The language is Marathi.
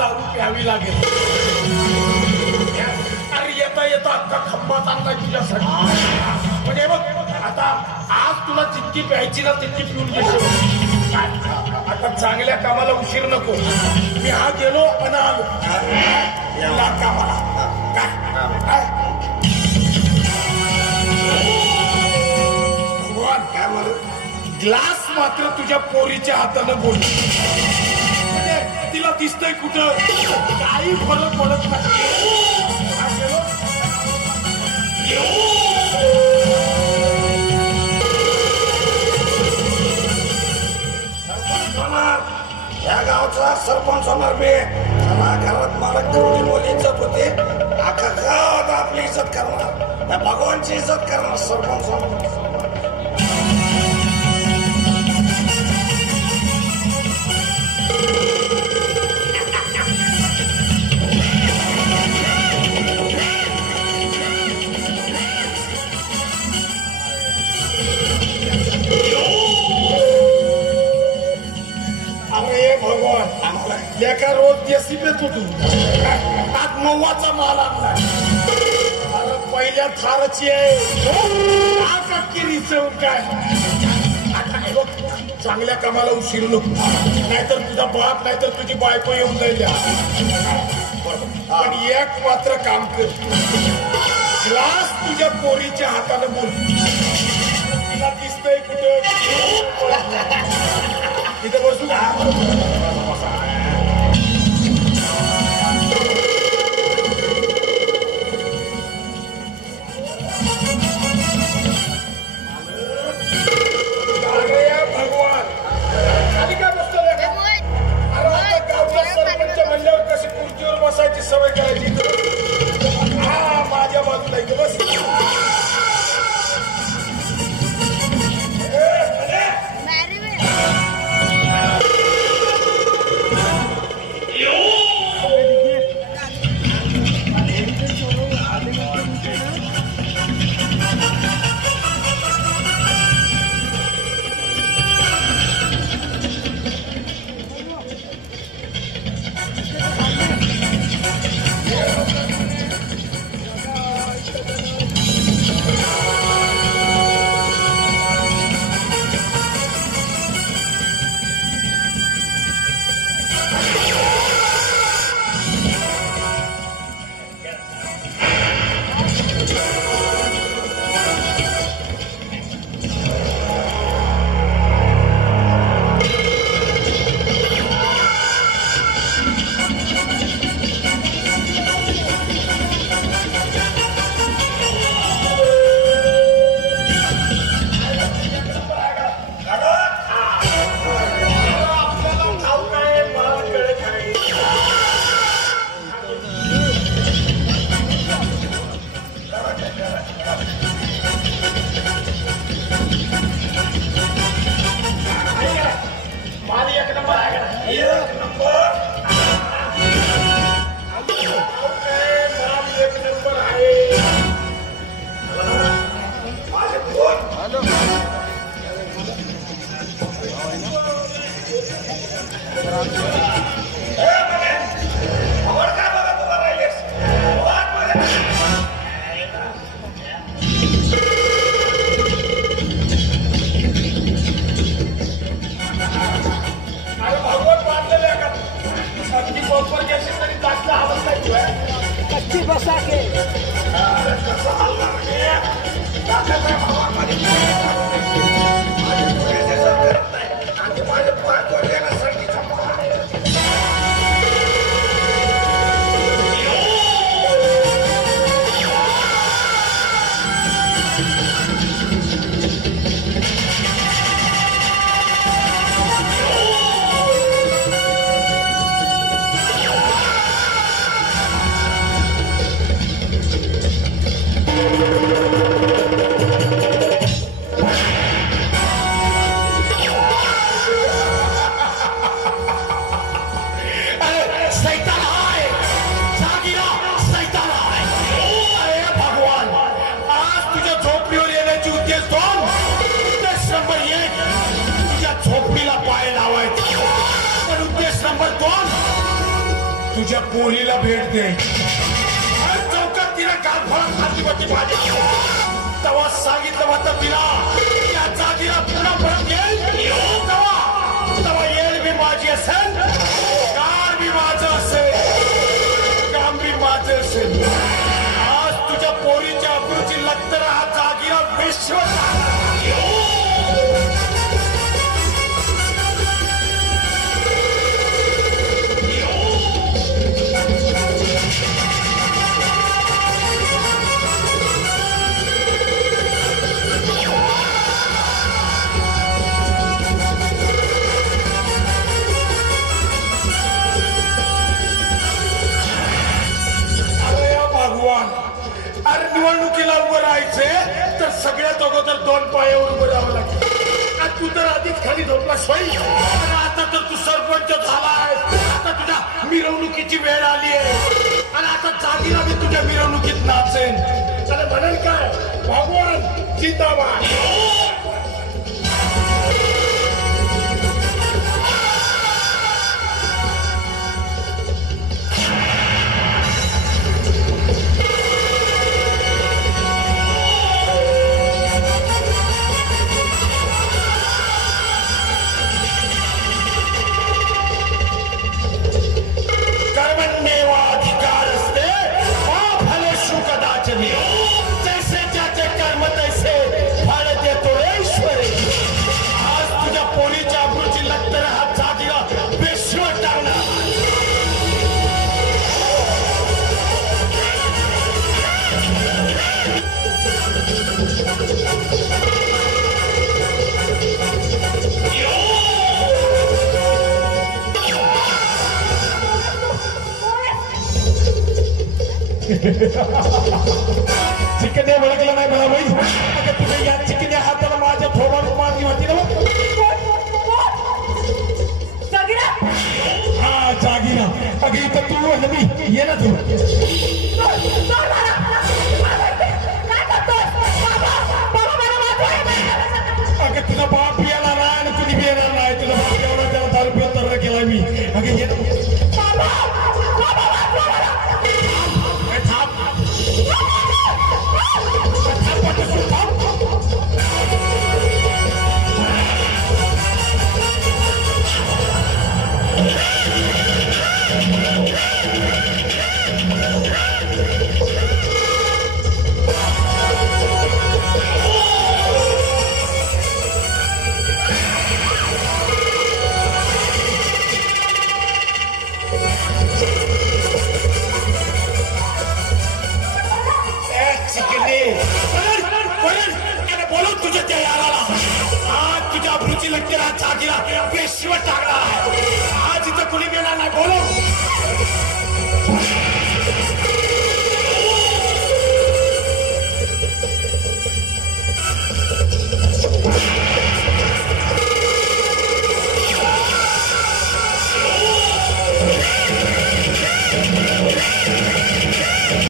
दारू प्यावी लागेल. अरे येता येता अख्खा खंबा चांगला तुझ्यासाठी. म्हणजे बघ आता आज तुला जितकी प्यायची ना तितकी पिऊन घेतो. आता चांगल्या कामाला उशीर नको. मी हा गेलो आणि आलो कामाला. भगवान काय म्हणू ग्लास मात्र तुझ्या पोरीच्या हातानं बोल. म्हणजे तिला दिसतंय कुठं काही फरक पडत नाही. या गावचा सरपंच होणार मी. घरात मला करोडी बोली इज्जत होते. अख्खा गावात आपली इज्जत करणार. त्या भगवानची इज्जत करणार सरपंच होणार. एका रोज देशी पेत होतो. आज नव्वाचा माल आणला. अरे पहिल्या थारची आहे काय. आता चांगल्या कामाला उशीर नको. नाहीतर तुझा बाप नाहीतर तुझी बायको येऊन जाईल. पण एक मात्र काम कर. ग्लास तुझ्या पोरीच्या हाताने बोल. तिला दिसतंय कुठे तिथे बसू का. सवय करायची. हा माझ्या बाजूला इथं बस. तुझ्या पोरीला भेट दे. चौकात तिला गालफळा खाली होती माझ्या. तेव्हा सांगितलं होतं तिला या जागीला पुन्हा परत येईल. तेव्हा येईल मी माझी असेल, कार बी माझं असेल, काम बी माझं असेल. आज तुझ्या पोरीच्या अब्रूची लक्तर हा जागीला विश्व. अरे निवडणुकीला उभं राहायचे तर सगळ्यात अगोदर 2 पायावर उभं राहावं लागतं. तू तर आधीच खाली झोपलास बाई. आता तर तू सरपंच झालाय. आता तुझ्या मिरवणुकीची वेळ आली आहे आणि आता जागीला मी तुझ्या मिरवणुकीत नाचेन. त्याला म्हणाल काय भगवान जिंदाबाद. चिकन्या ओळखलं नाही मला बाई. अगं तुझ्या या चिकन्या हाताला माझ्या थोबाड मारली होती ना. हा जागीरा. अगं इथं तू आणि मी ये ना तू. अगं तुझा बाप येणार नाही आणि कुणी बी येणार नाही. तुझा बाप एवढा त्याला दारू पिऊन तर्र केला मी. अगं ये ना. तुझ्या त्या याराला आज तुझ्या अब्रूची लक्ष्मीला चाकीला पेशवर टाकणार आहे. आज इथं कुणी गेला नाही. बोलव.